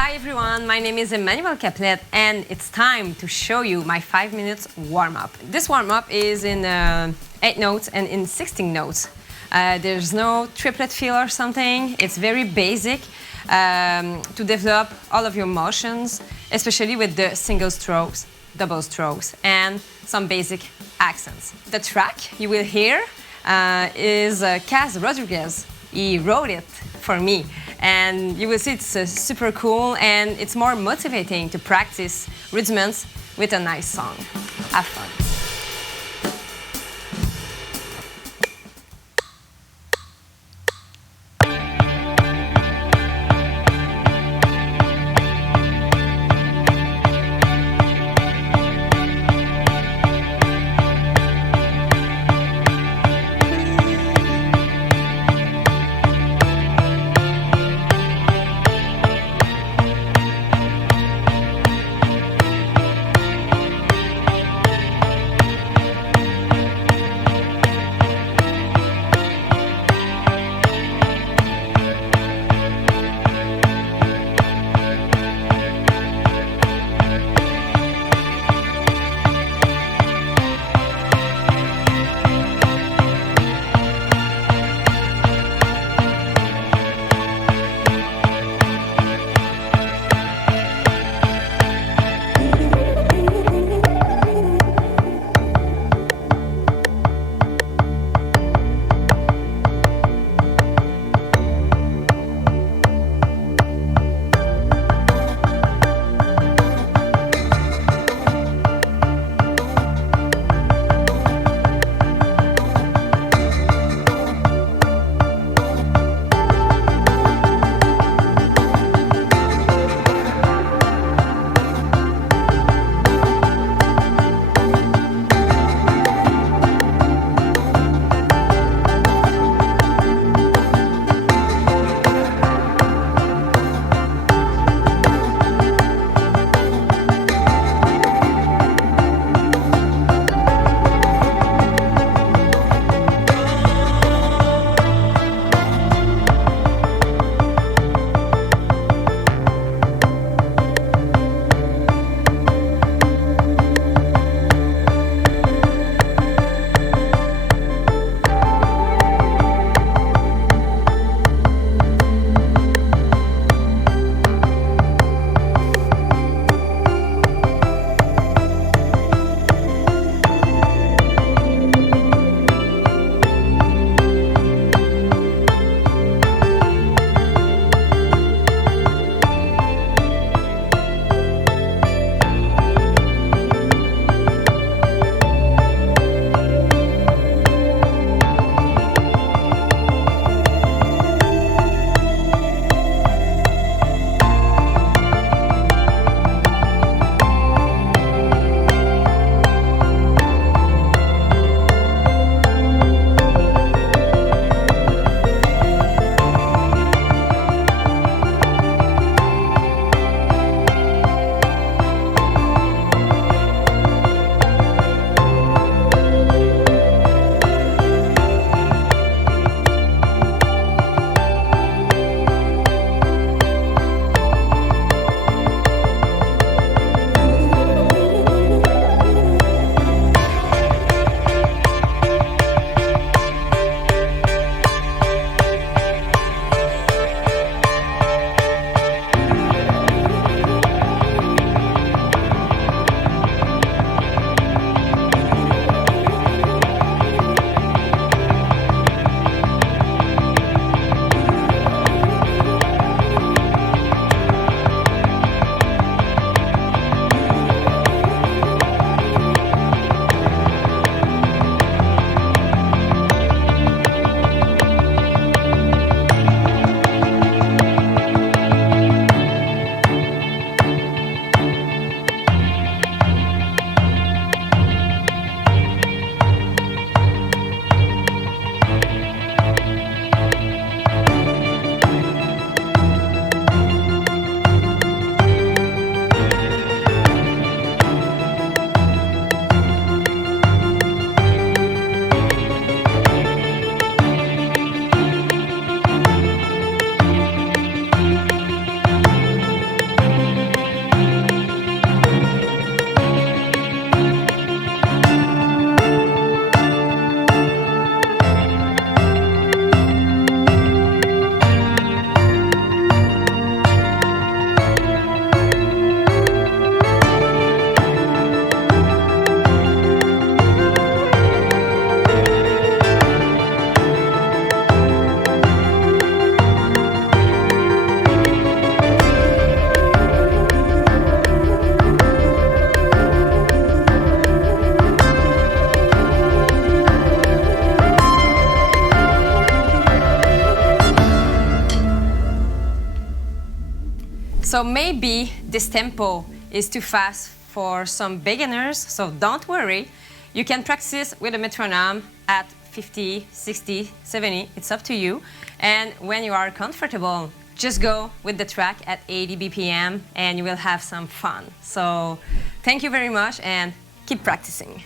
Hi everyone, my name is Emmanuel Caplet and it's time to show you my 5 minutes warm-up. This warm-up is in 8 notes and in 16 notes. There's no triplet feel or something. It's very basic to develop all of your motions, especially with the single strokes, double strokes, and some basic accents. The track you will hear is Kaz Rodriguez. He wrote it for me, and you will see it's super cool and it's more motivating to practice rhythms with a nice song. Have fun. So maybe this tempo is too fast for some beginners, so don't worry. You can practice with a metronome at 50, 60, 70, it's up to you. And when you are comfortable, just go with the track at 80 BPM and you will have some fun. So thank you very much and keep practicing.